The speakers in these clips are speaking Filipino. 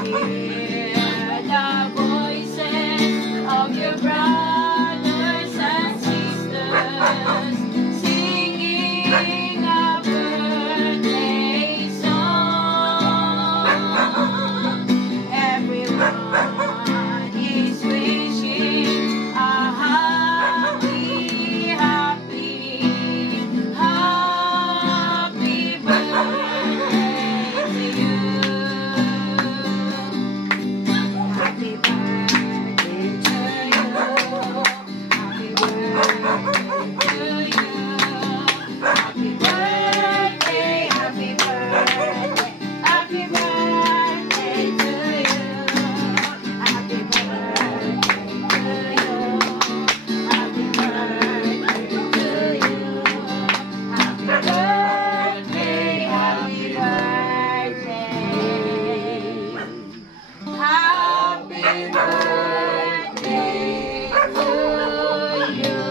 Hear the voices of your brothers and sisters singing a birthday song. Everyone is wishing a happy, happy, happy birthday to you. Happy birthday to you. Happy birthday to you. Happy birthday, happy birthday, happy birthday to you. Happy birthday to you. Happy birthday to you. Happy birthday, happy birthday. Happy birthday to you.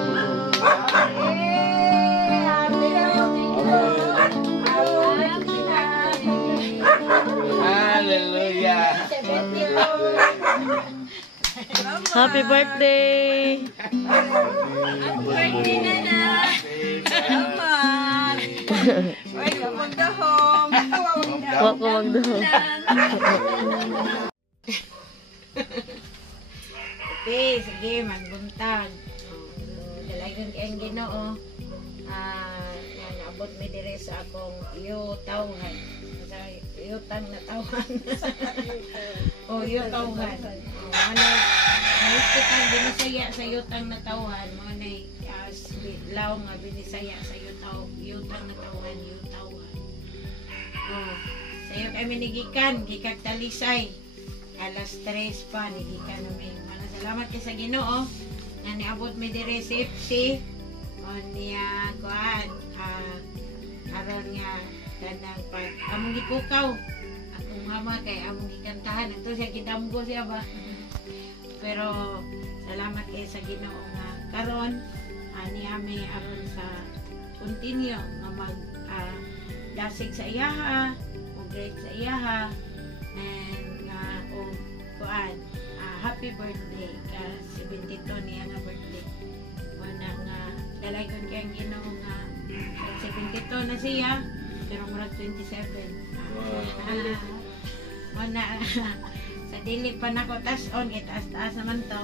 Hallelujah. Happy birthday! Birthday na na. Salamat. Uy, pumunta home. Huwag ko magdaho. Okay, sige, magbuntag. Dalagan kayong Ginoo. Yan, abot mi dire sa akong tawhan. Yutang na tawhan. O, yutawhan. Ano, kita binisaya sa yutang na tawhan. Mga law nga binisaya sa yutang na tawhan, yutawhan. O, sayo kami nigikan, gikag talisay. Alas 3 pa, nigikan namin. Salamat kay sa Ginoo nga niabot mi dire safety o niya kuan aron nga kanang pag among gipukaw akong mama kay among gikantahan ato siya gidamgo siya ba. Pero salamat kay sa Ginoo nga karon niya mi aron sa continue nga mag dasig sa iyaha o great sa iyaha and nga o kuan happy birthday ka 72 niya nga birthday. Wala nga dalagon kayang Ginoo nga 72 na siya pero murag 27. Wala sa dili pa nako tas-on kay taas-taas naman to.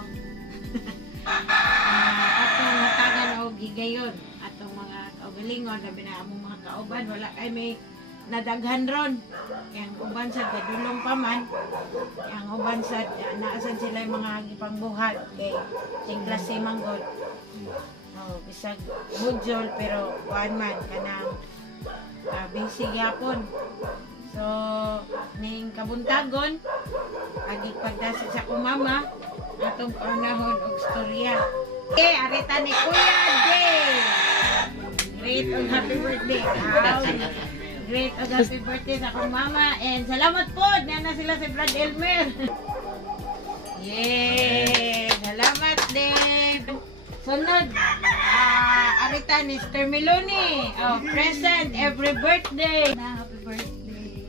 Atong matagan og gigayon atong mga kaugalingon labi na among mga kauban wala kay may nadaghan ron. Yang uban sa gadulong pa man. Yang uban sa naasan sila yung mga gipangbuhat kay sing klase manggod. Oh, bisag mudjol pero kuan man kanang busy gyapon. So ning kabuntagon agi pagdasig sa akong mama atong panahon og storya. Okay, arita ni Kuya Jay. Great and happy birthday. Great and happy birthday sa akong mama and salamat po na sila si Brad Elmer. Yay! Salamat din. Sunod, arita ni Mr. Meloni. Oh, present every birthday. Happy birthday.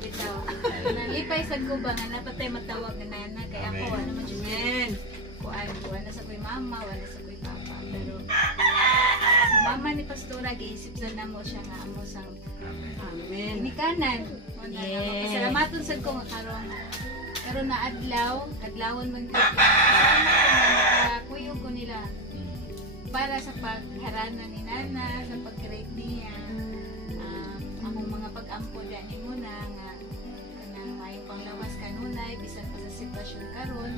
Bitaw. Nalipay sa guba nga napatay matawag na nana kay ako ano man yun. Kuan wala sa kuy mama, wala sa kuy papa. Pero sa mama ni pastora giisip sa namo siya nga amo sang Amen. inikanan. Yes. Salamaton sad ko nga karon na adlawon man ko. Kuyo ko nila para sa pagharana ni nana, sa pag-grade niya. Among mga pag-ampo dyan ni muna nga kanang may panglawas kanunay bisan pa sa sitwasyon karon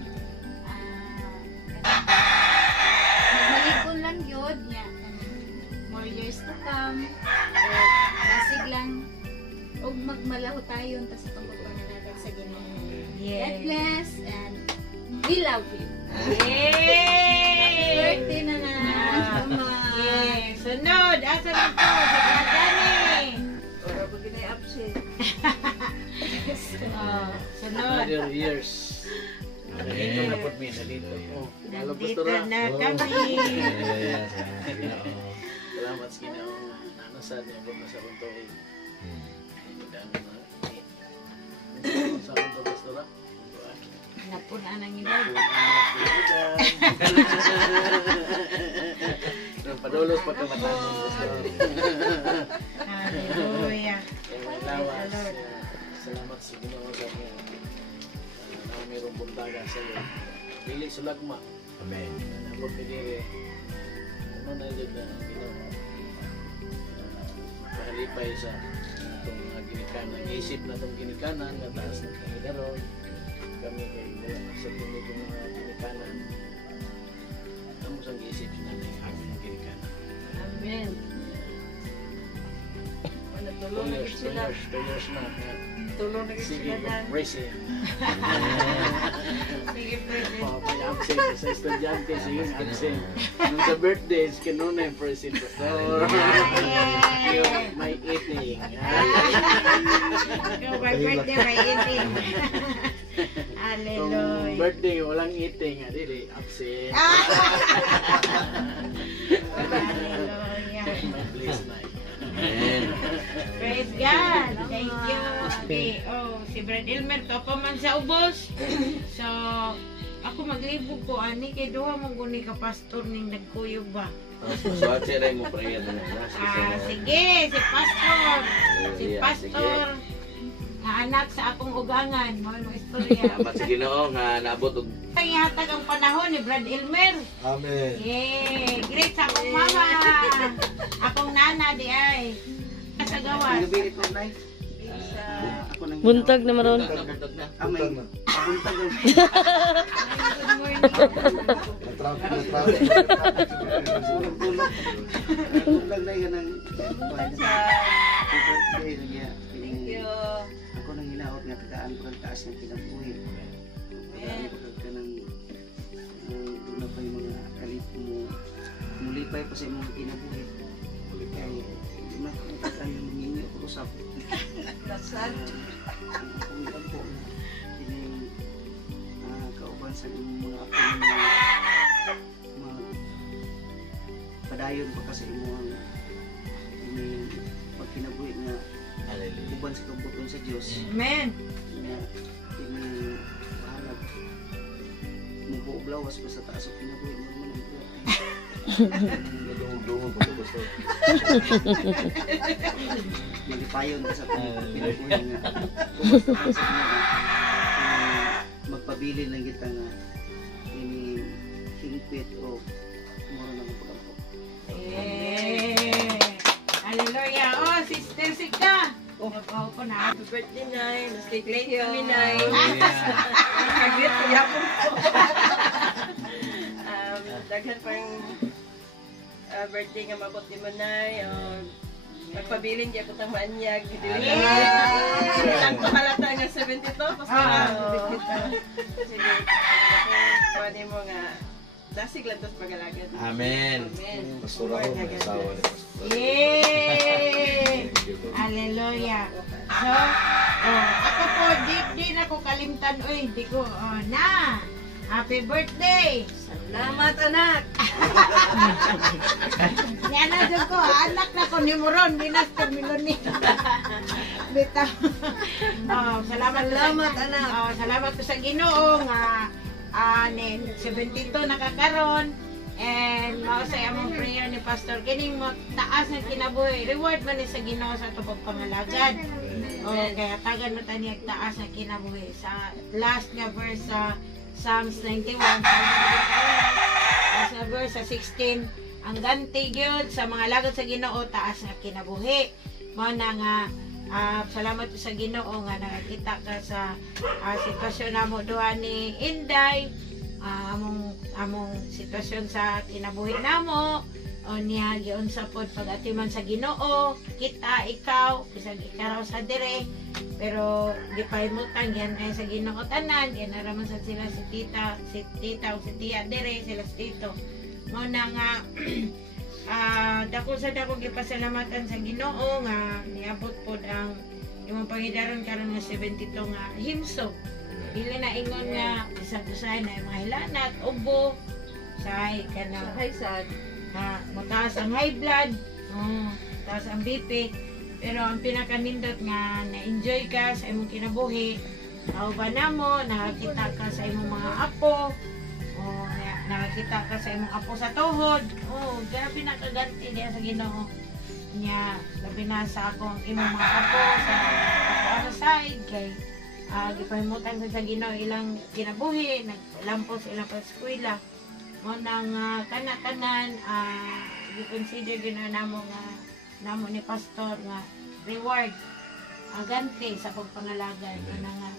magmalikon lang yun niya more years to come basig lang og magmalaho tayo ta sa pagpapangalaga sa Ginoo. God bless and we love you. Yay! Birthday na na. Yes. Sunod, asa na to? Si Bradani. Para pag ina-absent. Sunod. Another years. Ito na po min dito. Nandito na kami. Salamat sa Ginoo. Nanasad niya ko sa unto. Sa kanto pastora. Napuna nang ilog. Padulos pa ka matangin pastor. Hallelujah. May lawas. Salamat sa Ginoo sa mga na mayroong buntaga sa iyo. Dili sulagma. Amen. Nabot ka diri. Ano na yun na Ginoo. Pahalipay sa itong ginikanan. Isip na itong ginikanan nga taas na kanigaron. Kami kay wala sa tunig ng mga ginikanan. Amo sang giisip na ng aming ginikanan. Amen. 2 years na. Tulong na Sige, praise Him. Sige, pwede. May absent sa estudyante, sige, absent. Nung sa birthdays, kinuna yung praise Him. May eating. Yung my birthday, may eating. Kung Hallelujah. birthday, walang eating, dili, absent. Hallelujah. May bliss night. Amen. Praise God. Thank you. Si Brad Elmer, pa man sa ubos. So, ako maglibog ko, ani, kay duha mong guni ka pastor ning nagkuyog ba? So, at siya rin mo prayer na Sige, si pastor. Si Yeah, pastor. Na anak sa akong ugangan. Mo yung istorya. Salamat sa Ginoo nga naabot og Ang ihatag ang panahon ni Brad Elmer. Amen. Yay! Great sa akong mama. Akong nana di ay. Sa gawas. Buntag na maron. nabuntag na. Buntag na. Good morning. Na-traffic. Tulog. Tulog na yun ang birthday niya. Thank you. Ako nang hinaot nga tagaan ko ang taas ng kinabuhi. Marami pa ka ng doon na pa yung mga kalip mo. Mulipay pa sa imong kinabuhi. Kaya hindi makakita yung minyo ko usap. Dasal. Kung po na hindi kauban sa mga apo mga padayon pa kasi imong ini pagkinabuhi nga Hallelujah. uban sa kabuton sa Dios Amen. nga ini bahalag mubuog lawas pa sa taas ang kinabuhi mo naman ang buhay. Dungog-dungog ko gusto. Malipayon ka sa kinabuhi nga kumusta ka sa magpabilin lang kita nga ini hingpit o mura na ng pagkampo. Yeah. Hallelujah. Oh, Sister Sika. Nagawa ko na. Happy birthday, Nay. Nag-take late kami, Nay. Nag-greet ko yapon ko. Daghan pa yung birthday nga mabot ni mo, Nay. Magpabiling di ako tang maanyag. Ang pahalata nga 72. Sige. Kuha mo nga. Dasig lang tos pagalagad. Amen. Amen. Pastor ako, may asawa ni Pastor. Yay! Hallelujah. So, ako po, di na ko kalimtan. Uy, di ko, na. Happy birthday! Salamat, anak. Yan na dyan ko, anak na ko ni Moron, binas ko miloni. Bitaw. Salamat anak. Salamat ko sa Ginoo nga 72 nakakaron. And mausay among prayer ni Pastor kining mo taas ng kinabuhi. Reward man ni sa Ginoo sa tubag pangalagad. Kaya tagan mo tani taas ng kinabuhi. Sa last nga verse sa Psalms 91, sa verse sa 16, ang ganti gyud sa mga lagad sa Ginoo taas nga kinabuhi. Mao na nga salamat sa Ginoo nga nakakita ka sa sitwasyon namo duha ni Inday, among sitwasyon sa kinabuhi namo o niya giunsa pod pag-atiman sa Ginoo kita ikaw bisag ikaraw sa dire pero di pahimutan yan ay sa Ginoo tanan yan naraman sa sila si tita o si tiya dire sila si tito mo na nga dako gipasalamatan sa Ginoo nga niabot pod ang imong pangidaron karon nga 72 nga himsog dili na ingon nga bisag-usay na mga hilanat ubo say kana Hi, sad. mataas ang high blood, mataas ang BP, Pero ang pinakanindot nga na-enjoy ka sa imong kinabuhi, kauban namo, nakakita ka sa imong mga apo, o nakakita ka sa imong apo sa tuhod. Oh, grabe na kaganti diya sa Ginoo. Nya, labi na sa akong imong mga apo sa ako side kay gipahimutan ko sa Ginoo ilang kinabuhi, naglampo sa ilang pag-eskwela. Mo nang kana-kanan gi-consider gina namo nga namo ni pastor nga reward ganti sa pagpangalagan ana nga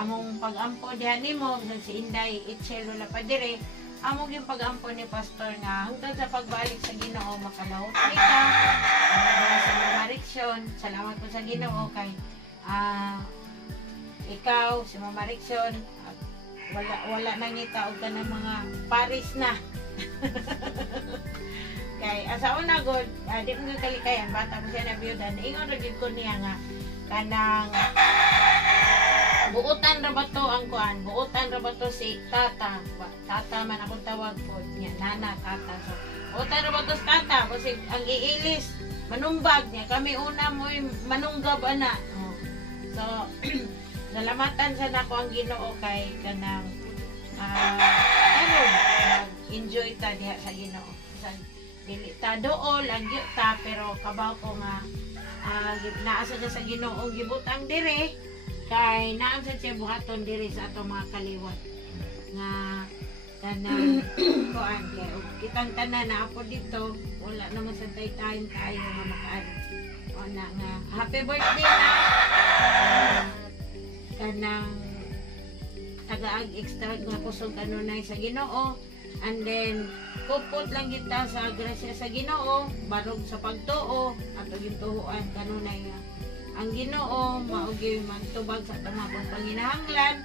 among pag-ampo diha nimo si Inday Itchel wala pa dire among yung pag-ampo ni pastor nga hangtod sa pagbalik sa Ginoo makalahot ka sa Mariksyon. Salamat po sa Ginoo kay ikaw si Mama Mariksyon wala nangita og kanang mga Paris na. Kay asa una god di mo kalikayan bata mo siya na biyuda ingon ra gid ko niya nga kanang buutan ra ba to ang kuan buutan ra ba to si tata man akong tawag po niya nana tata so buutan ra ba to si tata kasi ang iilis manumbag niya kami una mo manunggab ana so salamatan sa nako ang Ginoo kay kanang enjoy ta diha sa Ginoo dili ta dool lagi ta pero kabaw ko nga naasa sa Ginoo gibutang dire kay naam sa siya buhaton dire sa atong mga kaliwat nga kanang kuan kay kitang tanan na apo dito wala naman sa tayo nga makaan ona nga happy birthday na kanang tagaag extra nga kusog kanunay sa Ginoo. And then, kupot lang kita sa grasya sa Ginoo, barog sa pagtuo, at yung tuhuan kanunay nga. Ang Ginoo, maugi magtubag sa tamabang panginahanglan.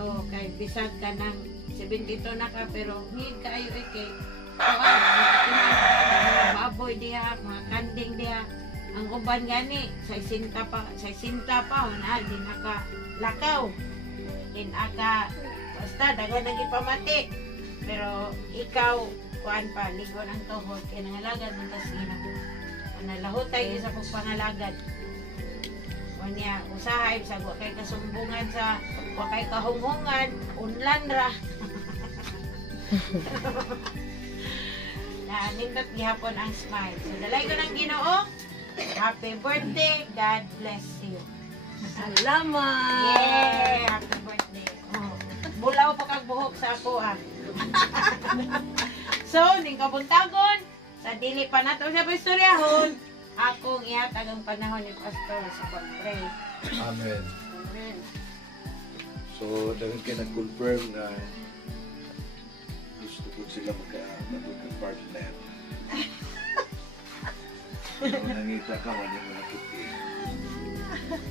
O, kay bisag ka ng 72 na ka, pero need ka ayo kay mga baboy diha, mga kanding diha. Ang uban gani, sa sinta pa, na, di nakalakaw. Din aka, basta, dagan nang ipamatik. Pero ikaw, kuan pa, ligo ng tuhod, kaya nangalagad ng tasina. Nalahutay isa pong pangalagad. O niya, usahay, sa wakay kasumbungan sa wakay kahunghungan, unlan ra. Nindot gihapon ang smile. So, dalay ko ng Ginoo. Happy birthday. God bless you. Salamat! Yeah! Happy birthday. Oh. Bulaw pa kag buhok sa ako So, ning kabuntagon, sa dili pa nato siya istoryahon, akong ihatag ang panahon ni pastor sa pag-pray. Amen. Amen. So, dahil kayo nag-confirm na gusto ko sila magka-matog ng partner. So, nangita ka, wala mo nakiti.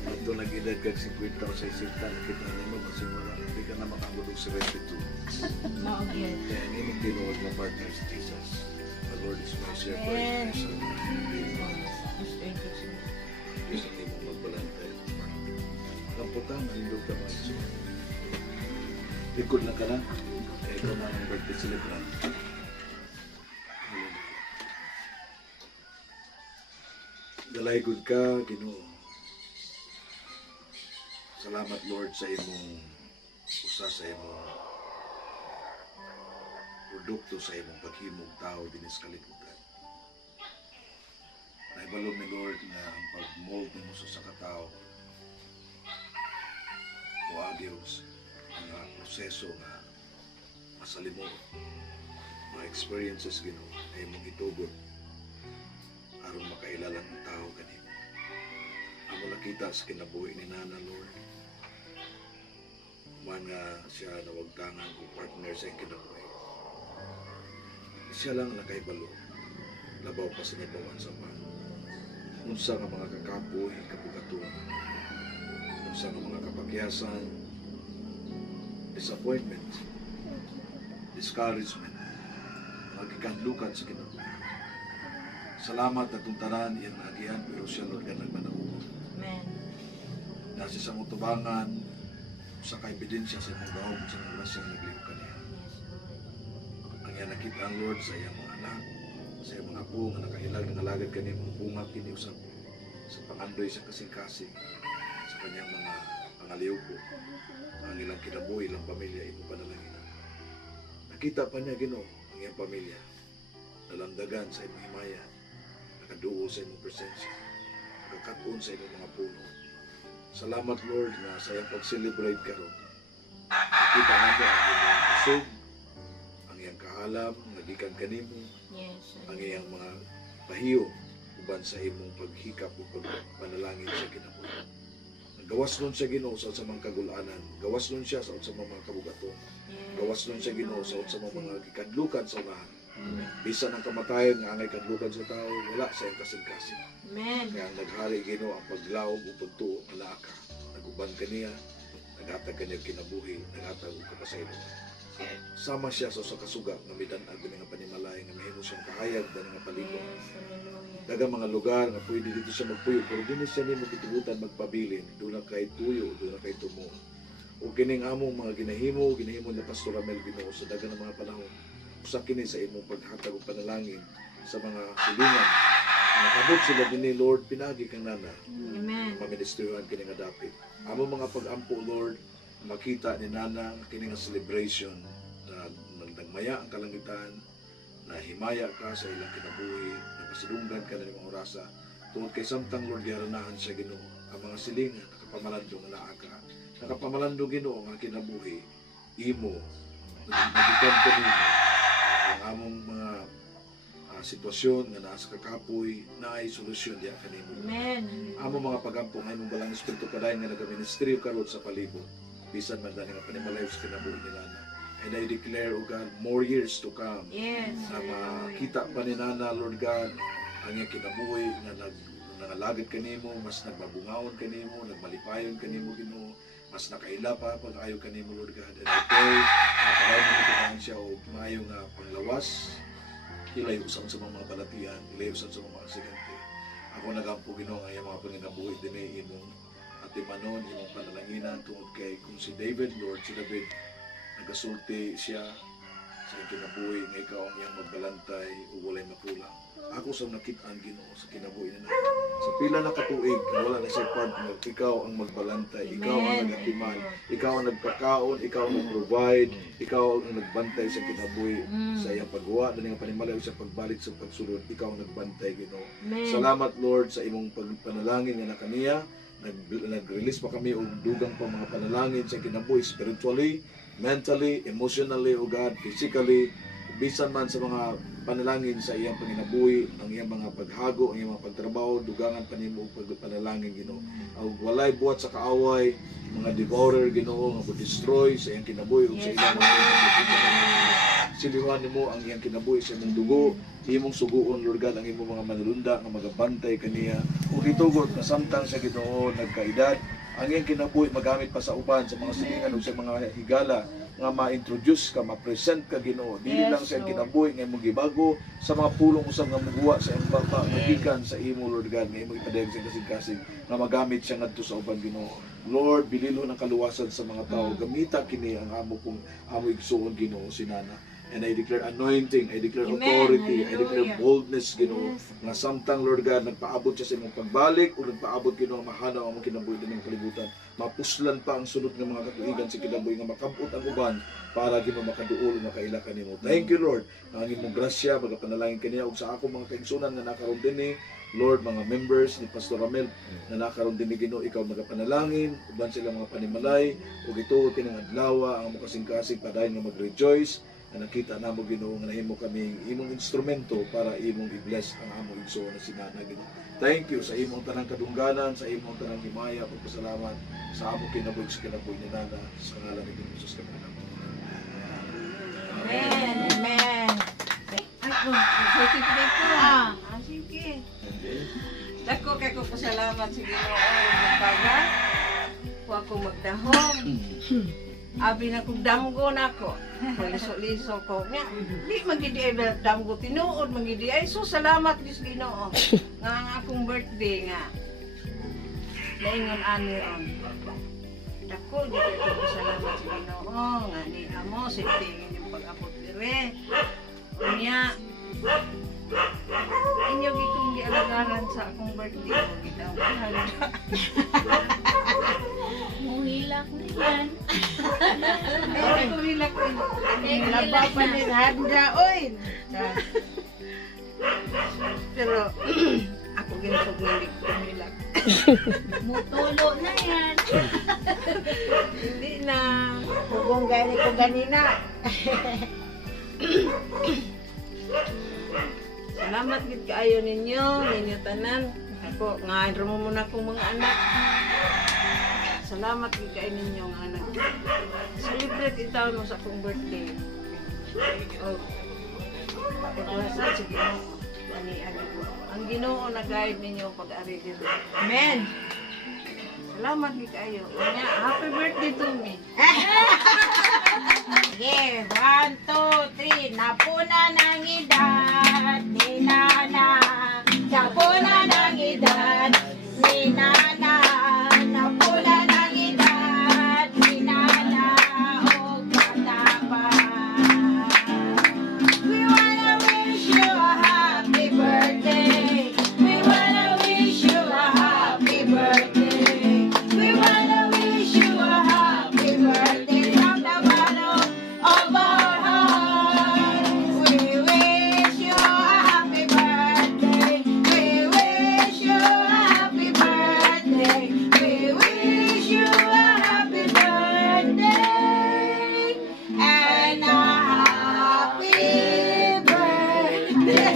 Ito nag-edad kag 50 o 60, nakita mo, kasi wala, hindi ka na makabulog sa 22. No, okay. Kaya hindi tinuod na partner si Jesus. The Lord is my shepherd. Gusto kayo mong magbalantay. Kamputan, nalindog ka man. So, likod na ka lang. Kaya ito na ang birthday celebrant. Dalay good ka, Ginoo. Salamat Lord sa imong usa sa imong produkto sa imong paghimong tao dinis kalibutan. Naibalo ni Lord na ang pag-mold mo sa katao Dios ang proseso na masalimo mga experiences Ginoo ay mong itugon aron makailala ng tao kanimo. Amo nakita sa kinabuhi ni Nana Lord man nga siya nawagtangan kung partner sa kinabuhi. Siya lang nakaibalo labaw pa sa nabawan sa man. Unsa nga mga kakapoy, kapugaton, unsa nga mga kapagyasan, disappointment, discouragement, mga gikanlukan sa kinabuhi. Salamat na tuntaran iyang naagian pero siya Lord ka nagmanauman. Amen. Nasa sa mutubangan sa kaibidensya sa mga gawag sa mga rasyang nagliw kaniya. Ang yan nakita ang Lord sa iyang mga anak, sa iyang mga apo nga nakailag ng alagad kaniya mga bunga kini usap sa pangandoy sa kasing-kasing sa kanyang mga pangaliuko, ang ilang kinabuhi, ilang pamilya, imo panalangin. Nakita pa niya Ginoo ang iyang pamilya, nalandagan sa imong himaya, nakaduo sa imong presensya, nakakatuon sa imong mga puno. Salamat Lord na sa iyang pag-celebrate karon. Nakita namin ang iyong kusog, ang iyang kahalam, nagikan kanimo, Yes. ang iyang mga pahiyo uban sa imong paghikap o pagpanalangin sa kinabuhi. Gawas nun siya Ginoo sa mga kagulanan, gawas nun siya sa mga kabugaton, gawas nun siya Ginoo sa mga gikadlukan sa unahan. Bisan ang kamatayon nga angay kadlukan sa tao, wala sa iyang kasing-kasing. Amen. Kaya ang naghari Ginoo ang paglaom o pagtuo nga naa ka. Naguban kaniya, naghatag kaniya kinabuhi, naghatag og kapasaylo. Sama siya sa kasuga nga midan-ag nga panimalay nga mahimo siyang kahayag dani nga palibot. Yes. Hallelujah. Dagang mga lugar nga pwede dito siya magpuyo, pero dili siya nimo gitugutan magpabilin, doon kay tuyo, doon kay tumo. O kining among mga ginahimo na Pastor Ramel Ginoo sa dagang mga panahon. Usa kini sa imong paghatag og panalangin sa mga silingan. Nakabot sila dinhi Lord, pinagi kang nana. Amen. Maministerihan kini nga dapit. Among mga pag-ampo Lord, makita ni nana kini nga celebration na nagmaya ang kalangitan, na himaya ka sa ilang kinabuhi, napasidunggan ka na ng mga orasa. Tungod kay samtang Lord, giharanahan siya Ginoo. Ang mga silingan, nakapamalando nga naa ka. Nakapamalando Ginoo ang kinabuhi, imo, nagikad ka nimo. Ang among mga sitwasyon nga nasa kakapoy, na ay solusyon diya kanimo. Amen. Among mga pagampo nga imong balang espiritu kadayon nga nagaministeryo karon sa palibot. Bisan man dani nga panimalayo sa kinabuhi nila na. And I declare, O God, more years to come. Yes. Na makita pa ni Nana, Lord God, ang iyang kinabuhi na nangalagad kanimo, mas nagbabungaon kanimo, nagmalipayon kanimo Ginoo, mas nakaila pa pag-ayo kanimo Lord God. And I pray, nakaraw mo ito siya o maayo nga panglawas, ilayusan sa mga balatian, ilayusan sa mga aksidente. Ako nagampo Ginoo ang iyang mga panginabuhi din imong atimanon, imong panalanginan tungod kay kung si David, Lord, si David, nagasulti siya sa kinabuhi nga ikaw ang iyang magbalantay o walay makulang. Ako sa nakitaan Ginoo sa kinabuhi na sa pila na katuig, wala na siya partner, ikaw ang magbalantay, ikaw ang nagatiman, ikaw ang nagpakaon, ikaw ang nag-provide, ikaw ang nagbantay sa kinabuhi sa iyang paggawa, na nga panimalayo sa pagbalik sa pagsulod, ikaw ang nagbantay Ginoo. Salamat Lord sa imong panalangin nga na kaniya. Nag-release pa kami og dugang pa mga panalangin sa kinabuhi spiritually, mentally, emotionally, o God, physically, bisan man sa mga panalangin sa iyang panginabuhi, ang iyang mga paghago, ang iyang mga pagtrabaho, dugangan pa nimo og pagpanalangin Ginoo. Walay buhat sa kaaway, mga devourer Ginoo nga mo-destroy sa iyang kinabuhi ug sa iyang mga silihan nimo ang iyang kinabuhi sa imong dugo, imong suguon Lord God ang imong mga manulunda nga magabantay kaniya. Ug hitugot na samtang sa Ginoo nagkaedad, ang iyang kinabuhi magamit pa sa uban sa mga silingan ug sa mga higala nga ma-introduce ka, ma-present ka Ginoo. Dili lang sa iyang kinabuhi nga imong gibago sa mga pulong usab nga muguwa sa iyang bata magikan sa imo Lord God nga imong ipadayag sa kasing-kasing nga magamit siya ngadto sa uban Ginoo. Lord, bililo ng kaluwasan sa mga tao. Gamita kini ang amo igsuon Ginoo si Nana. And I declare anointing, I declare authority, I declare boldness, Ginoo. Nga samtang, Lord God, nagpaabot siya sa imong pagbalik o nagpaabot Ginoo mahanaw ang kinabuhi din ng kalibutan. Mapuslan pa ang sunod ng mga katuigan sa kinabuhi nga makabot ang uban para Ginoo makaduol na kaila kanimo. Thank you, Lord. Ang imong grasya, magapanalangin kaniya ug sa ako mga kaigsunan nga nakaroon dinhi, Lord, mga members ni Pastor Ramel na nakaroon din ni Ginoo, ikaw magapanalangin, uban sila mga panimalay, ug ito tinang adlaw ang mo kasing-kasing padayon nga mag-rejoice na nakita na mo Ginoo nga nahimo kami imong instrumento para imong i-bless ang among igsoon na si Nana Ginoo. Thank you sa imong tanang kadungganan, sa imong tanang himaya, pagpasalamat sa among kinabuhi sa kinabuhi ni Nana sa ngalan ni Ginoo Jesus Kristo. Amen. Amen. Sige. Dako kay ko pasalamat sa Ginoo ug paga. Wa ko magdahom. Abi na kong damgo na ako. Liso-liso ko. Di magidi ay damgo tinuod. Magidi ay so salamat Diyos Ginoo. Nga ang akong birthday nga. Laingon ani on. Dako, di ko salamat sa Ginoo. Nga ni amo, sitingin yung pag-abot dire. Unya, inyo gitong gialagaran sa akong birthday ko gitawahan. Muhilak na yan. Ay, ko hilak ko. Laba pa ni handa, oy. Pero ako ginsog na di ko hilak. Mutulo na yan. Hindi na. Kung gani ko ganina. Salamat gid kaayo ninyo tanan. Ako nga mo muna akong mga anak. Salamat gid kaayo ninyo nga anak. Celebrate itaw mo sa akong birthday. Oh. Pagkuha sa Ginoo. Ang Ginoo na guide ninyo pag-ari dito. Amen. Salamat gid kaayo. Nya, happy birthday to me. Sige, 1, 2, 3. Napuna ng edad ni Nana. Napuna ng edad ni Nana. Napuna ng edad ni Nana. O katapa. We wanna wish you a happy birthday. We wanna wish you a happy birthday. We wanna wish you a happy birthday. From the bottom of our hearts, we wish you a happy birthday. We wish you a happy birthday. We wish you a happy birthday and a happy birthday.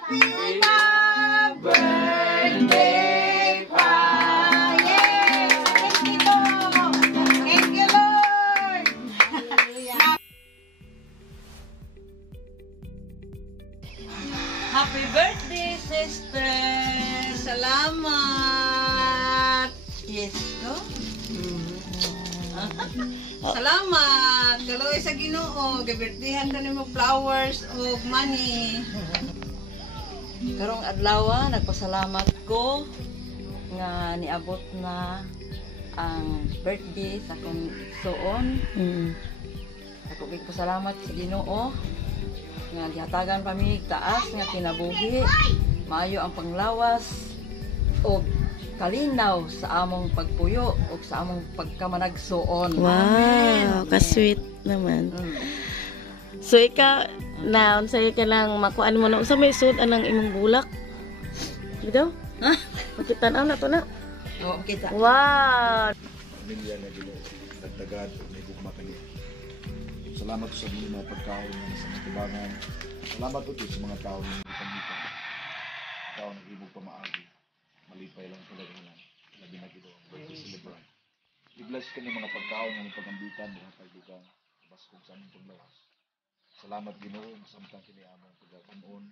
Happy birthday, pa. Yes, thank you, Lord. Thank you, Lord. Happy birthday, sister! Salamat! Yes, no? Salamat! Kaloy sa Ginoo, gabirtihan ka nimo flowers o money. Karong adlaw nagpasalamat ko nga niabot na ang birthday sa akong suon. Ako gigpasalamat sa Ginoo nga gihatagan pa mi taas nga kinabuhi, maayo ang panglawas o kalinaw sa among pagpuyo o sa among pagkamanagsuon. Wow, ka-sweet naman. So ikaw, na unsay ka lang makuan mo na usa may sud anang imong bulak. Bitaw? Ha? Makita-an na to na. Oo, kita. Wow. Pamilya na Ginoo, dagdagan may gugma kaniya. Salamat sa mga pagkaon nga sa tibangan. Salamat po sa mga tao na nagpamita. Tao na ibog pamaagi. Malipay lang sa dagangan. Labi na Ginoo, birthday celebrant. I-bless ka ng mga pagkaon nga pagambitan mga pagdugang baskog sa among panglawas. Salamat Ginoo sa samtang kini among pagkaon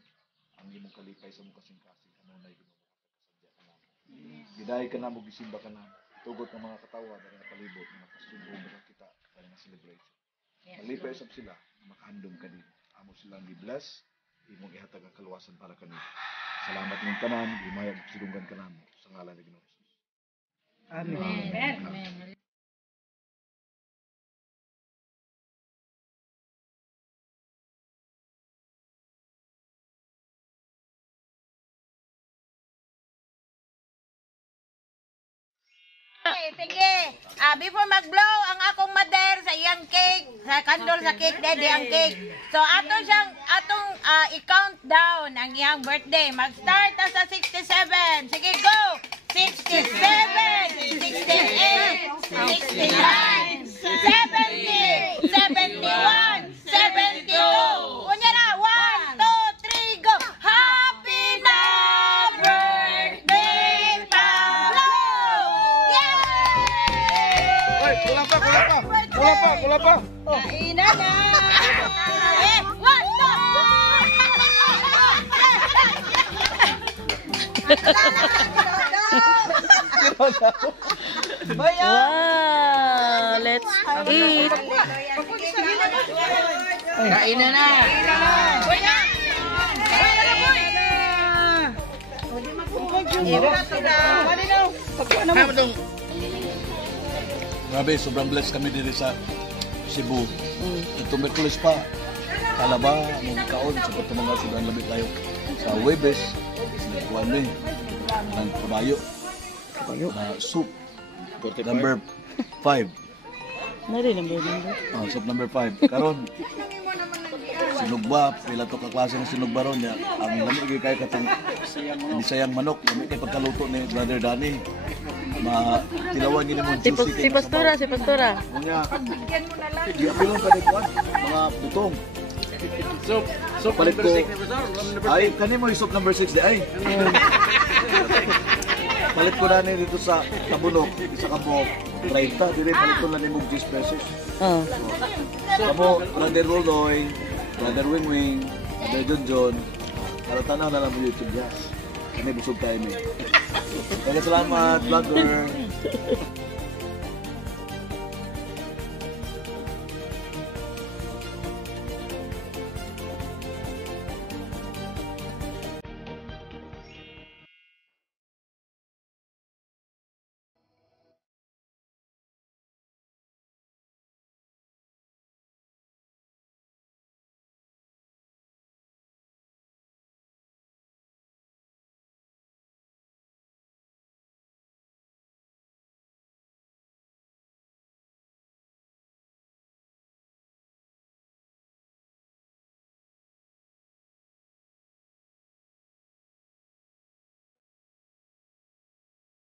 ang imong kalipay sa mong kasing-kasing ano na Ginoo kasadya ka namo. Giday ka namo gisimba ka namo. Tugot ng mga katawa dahil palibot mga kasubong mga kita dahil na celebration. Malipay sab sila makahandom kanimo. Amo silang gi-bless imong ihatag ang kaluwasan para kanimo. Salamat ning tanan, gimayag sidunggan ka namo sa ngalan ni Ginoo Jesus. Amen. Amen. Sige, before mag-blow ang akong mother sa iyang cake, sa candle sa cake, daddy ang cake. So atong i-count down ang iyang birthday. Mag-start na sa 67. Sige, go! 67, 68, 69, 70, 71, 72. Kunya na, 1, 2, 3, go! Happy na birthday, Pablo! Yay! Hoy, kula pa. Kaina na! Eh, 1, 2! Wow, let's eat. Kain na. Grabe, sobrang blessed kami dito sa Cebu. Itong Merkulis pa. talaba, mong kaon, sa pagtumangal sudan labi tayo sa Webes, nagkuhan ni, ng kabayo, na soup, number 5. Nari number. Soup number 5. Karon, sinugba, pila to ka klase ng sinugba ron niya. Ang lamig kay katong Bisayang manok, lamig kay pagkaluto ni Brother Danny. Tilawan niyo mo Si Pastora. Unya. Di apilon ka dikuan, mga butong. So, Palit ko. number 6 na ba? Ay, kanimo yung soup number 6 di ay. Palit ko na dito sa Tabunok, isa ka mo 30, dire palit ko na ni mo 10 pesos. Oh. Kamo, Brother Roldoy, Brother Wing, Brother John, para tanaw na lang mo YouTube guys. Kami busog tayo may. Kaya salamat, vlogger.